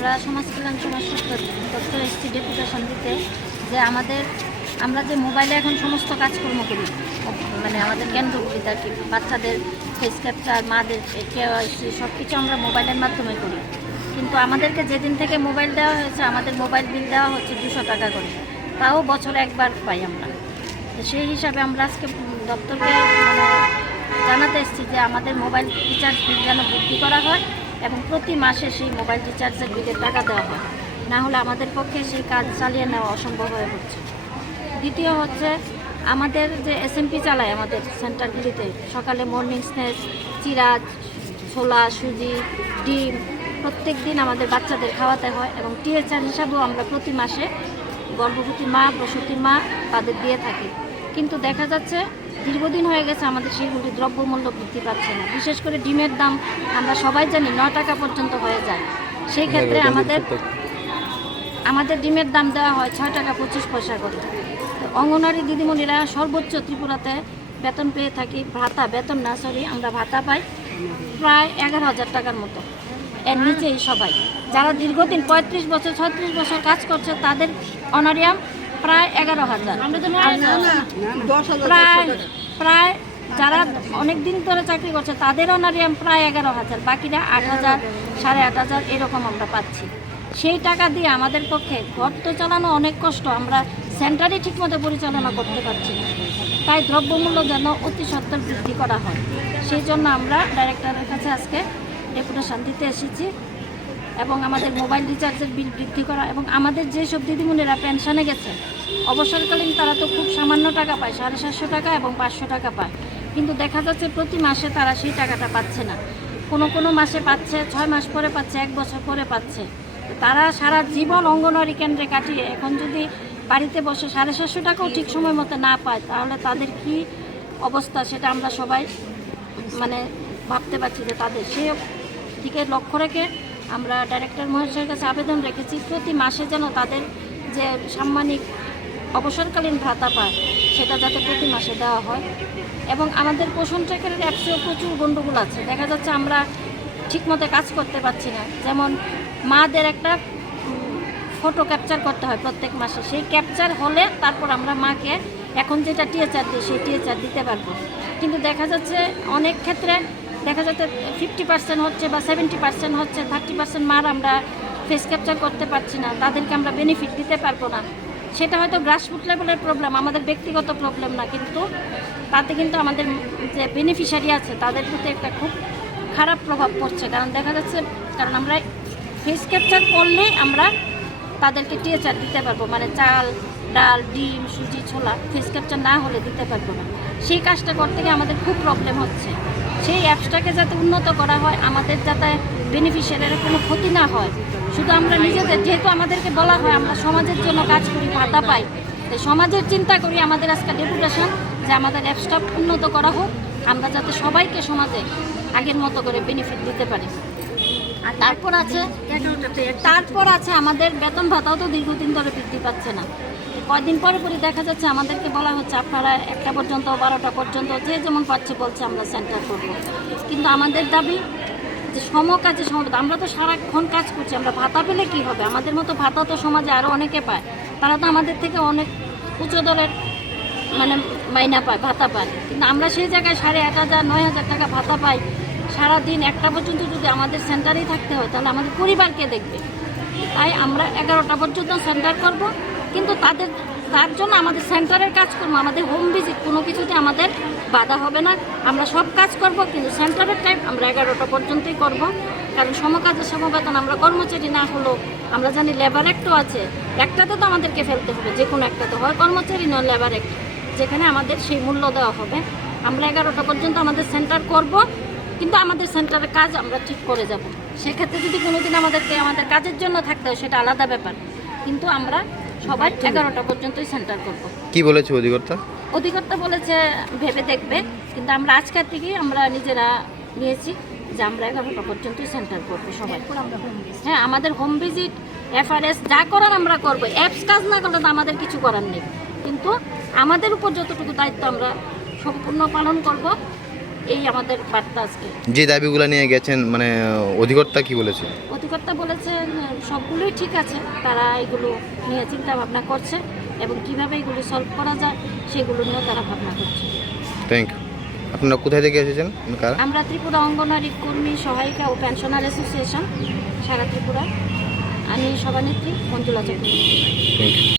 আমরা সমাজ কল্যাণ সমাজ দপ্তর এসেছি ডেপুটেশন দিতে যে আমাদের আমরা যে মোবাইলে এখন সমস্ত কাজকর্ম করি মানে আমাদের কেন্দ্রগুলিতে আর কি বাচ্চাদের ফেস ক্যাপচার মাদের কেওয়াইসি সব কিছু আমরা মোবাইলের মাধ্যমে করি। কিন্তু আমাদেরকে যেদিন থেকে মোবাইল দেওয়া হয়েছে, আমাদের মোবাইল বিল দেওয়া হচ্ছে দুশো টাকা করে। তাও বছরে একবার পাই আমরা। সেই হিসাবে আমরা আজকে দপ্তরকে মানে জানাতে এসেছি যে আমাদের মোবাইল রিচার্জ বিল যেন বৃদ্ধি করা হয়। এবং প্রতি মাসে সেই মোবাইল রিচার্জের বিলের টাকা দেওয়া হয়। না হলে আমাদের পক্ষে সেই কাজ চালিয়ে নেওয়া অসম্ভব হয়ে পড়ছে। দ্বিতীয় হচ্ছে, আমাদের যে এসএমপি চালায় আমাদের সেন্টারগুলিতে, সকালে মর্নিং স্ন্যাক্স চিরাজ, ছোলা, সুজি, ডিম প্রত্যেক দিন আমাদের বাচ্চাদের খাওয়াতে হয় এবং টিএচআর হিসাবেও আমরা প্রতি মাসে গর্ভবতী মা, প্রসূতি মা তাদের দিয়ে থাকি। কিন্তু দেখা যাচ্ছে দীর্ঘদিন হয়ে গেছে আমাদের সেইগুলি দ্রব্যমূল্য বৃদ্ধি পাচ্ছে না। বিশেষ করে ডিমের দাম আমরা সবাই জানি ন টাকা পর্যন্ত হয়ে যায়। সেই ক্ষেত্রে আমাদের আমাদের ডিমের দাম দেওয়া হয় ছয় টাকা পঁচিশ পয়সা করে। অঙ্গনারী দিদিমণিরা সর্বোচ্চ ত্রিপুরাতে বেতন পেয়ে থাকি ভাতা বেতন না সরি আমরা ভাতা পাই প্রায় এগারো হাজার টাকার মতো। এর নিচেই সবাই। যারা দীর্ঘদিন পঁয়ত্রিশ বছর ছত্রিশ বছর কাজ করছে তাদের অনারিয়াম প্রায় এগারো হাজার। প্রায় প্রায় যারা অনেক দিন ধরে চাকরি করছে তাদের অনারিয়াম প্রায় এগারো হাজার বাকিরা আট হাজার সাড়ে আট হাজার এরকম আমরা পাচ্ছি। সেই টাকা দিয়ে আমাদের পক্ষে ঘর তো চালানো অনেক কষ্ট আমরা সেন্টারই ঠিকমতো পরিচালনা করতে পারছি না। তাই দ্রব্যমূল্য যেন অতি সত্তর বৃদ্ধি করা হয়। সেই জন্য আমরা ডাইরেক্টরের কাছে আজকে ডেপুটেশন দিতে এসেছি। এবং আমাদের মোবাইল রিচার্জের বিল বৃদ্ধি করা এবং আমাদের যেসব দিদিমণিরা পেনশনে গেছে, অবসরকালীন তারা তো খুব সামান্য টাকা পায়, সাড়ে সাতশো টাকা এবং পাঁচশো টাকা পায়। কিন্তু দেখা যাচ্ছে প্রতি মাসে তারা সেই টাকাটা পাচ্ছে না। কোনো কোনো মাসে পাচ্ছে, ছয় মাস পরে পাচ্ছে, এক বছর পরে পাচ্ছে। তারা সারা জীবন অঙ্গনওয়াড়ি কেন্দ্রে কাটিয়ে, এখন যদি বাড়িতে বসে সাড়ে সাতশো টাকাও ঠিক সময় মতো না পায়, তাহলে তাদের কি অবস্থা সেটা আমরা সবাই মানে ভাবতে পারছি যে তাদের সে দিকে লক্ষ্য রেখে আমরা ডাইরেক্টর মহাশয়ের কাছে আবেদন রেখেছি, প্রতি মাসে যেন তাদের যে সাম্মানিক অবসরকালীন ভাতা পায়, সেটা যাতে প্রতি মাসে দেওয়া হয়। এবং আমাদের পোষণ ট্র্যাকারের অ্যাপসেও প্রচুর গণ্ডগোল আছে। দেখা যাচ্ছে আমরা ঠিকমতো কাজ করতে পারছি না। যেমন মাদের একটা ফটো ক্যাপচার করতে হয় প্রত্যেক মাসে। সেই ক্যাপচার হলে তারপর আমরা মাকে এখন যেটা টিএচআর দিই, সেই টিএচআর দিতে পারব। কিন্তু দেখা যাচ্ছে অনেক ক্ষেত্রে দেখা যাচ্ছে ফিফটি পার্সেন্ট হচ্ছে বা সেভেন্টি পার্সেন্ট হচ্ছে থার্টি পার্সেন্ট মার আমরা ফেস ক্যাপচার করতে পারছি না, তাদেরকে আমরা বেনিফিট দিতে পারব না। সেটা হয়তো গ্রাসরুট লেভেলের প্রবলেম আমাদের ব্যক্তিগত প্রবলেম না, কিন্তু তাতে কিন্তু আমাদের যে বেনিফিশিয়ারি আছে, তাদের প্রতি একটা খুব খারাপ প্রভাব পড়ছে। কারণ দেখা যাচ্ছে, কারণ আমরা ফেস ক্যাপচার করলেই আমরা তাদেরকে টিএচআর দিতে পারব মানে চাল, ডাল, ডিম, সুজি, ছোলা ফেস ক্যাপচার না হলে দিতে পারব না। সেই কাজটা করতে গিয়ে আমাদের খুব প্রবলেম হচ্ছে। সেই অ্যাপসটাকে যাতে উন্নত করা হয়, আমাদের যাতে বেনিফিশিয়ারির কোনো ক্ষতি না হয়। শুধু আমরা নিজেদের, যেহেতু আমাদেরকে বলা হয়, আমরা সমাজের জন্য কাজ করি, ভাতা পাই। তাই সমাজের চিন্তা করি, আমাদের আজকে ডেপুটেশন যে আমাদের অ্যাপসটা উন্নত করা হোক, আমরা যাতে সবাইকে সমাজে আগের মতো করে বেনিফিট দিতে পারি। আর তারপর আছে তারপর আছে আমাদের বেতন ভাতাও তো দীর্ঘদিন ধরে বৃদ্ধি পাচ্ছে না। কয়দিন পরে পরে দেখা যাচ্ছে, আমাদেরকে বলা হচ্ছে আপনারা একটা পর্যন্ত, বারোটা পর্যন্ত, যে যেমন পাচ্ছে বলছে আমরা সেন্টার করব। কিন্তু আমাদের দাবি যে সম কাজে সম আমরা তো সারাক্ষণ কাজ করছি, আমরা ভাতা পেলে কি হবে? আমাদের মতো ভাতা তো সমাজে আরও অনেকে পায়। তারা তো আমাদের থেকে অনেক উচ্চ দরের মানে মাইনা পায়, ভাতা পায়। কিন্তু আমরা সেই জায়গায় সাড়ে আট হাজার, নয় হাজার টাকা ভাতা পাই। সারাদিন একটা পর্যন্ত যদি আমাদের সেন্টারেই থাকতে হয়, তাহলে আমাদের পরিবারকে দেখবে? তাই আমরা এগারোটা পর্যন্ত সেন্টার করব। কিন্তু তাদের, তার জন্য আমাদের সেন্টারের কাজ করব, আমাদের হোম ভিজিট কোনো কিছুতে আমাদের বাধা হবে না। আমরা সব কাজ করব, কিন্তু সেন্টারের টাইম আমরা এগারোটা পর্যন্তই করব। কারণ সমকাজের সমবেতন আমরা কর্মচারী না হলেও, আমরা জানি লেবার একটু আছে। একটাতে তো আমাদেরকে ফেলতে হবে, যে কোনো একটাতে হয়। কর্মচারী নয় লেবার একটা যেখানে আমাদের সেই মূল্য দেওয়া হবে। আমরা এগারোটা পর্যন্ত আমাদের সেন্টার করব, কিন্তু আমাদের সেন্টারের কাজ আমরা ঠিক করে যাব। সেক্ষেত্রে যদি কোনোদিন আমাদেরকে, আমাদের কাজের জন্য থাকতে হয়, সেটা আলাদা ব্যাপার। কিন্তু আমরা সবাই এগারোটা পর্যন্তই সেন্টার করব। কি বলেছে অধিকর্তা? অধিকর্তা বলেছে ভেবে দেখবে। কিন্তু আমরা আজকের থেকেই আমরা নিজেরা নিয়েছি যে আমরা এগারোটা পর্যন্তই সেন্টার করব সবাই। হ্যাঁ আমাদের হোম ভিজিট এফআরএস যা করার আমরা করব। অ্যাপস কাজ না করলে তো আমাদের কিছু করার নেই। কিন্তু আমাদের উপর যতটুকু দায়িত্ব আমরা সম্পূর্ণ পালন করব। এই আমাদের বার্তা আজকে। যে দাবিগুলো নিয়ে গেছেন মানে অধিকর্তা কি বলেছে? অধিকর্তা বলেছেন সবগুলোই ঠিক আছে তারা এগুলো নিয়ে চিন্তা ভাবনা করছে এবং কীভাবে এগুলো সলভ করা যায় সেগুলো নিয়ে তারা ভাবনা করছে। থ্যাংক ইউ আপনারা কোথায় থেকে এসেছেন? আমরা ত্রিপুরা অঙ্গনারী কর্মী সহায়িকা ও পেনশনার অ্যাসোসিয়েশন সারা ত্রিপুরা। আমি সভানেত্রী মঞ্জুলা চক্রবর্তী।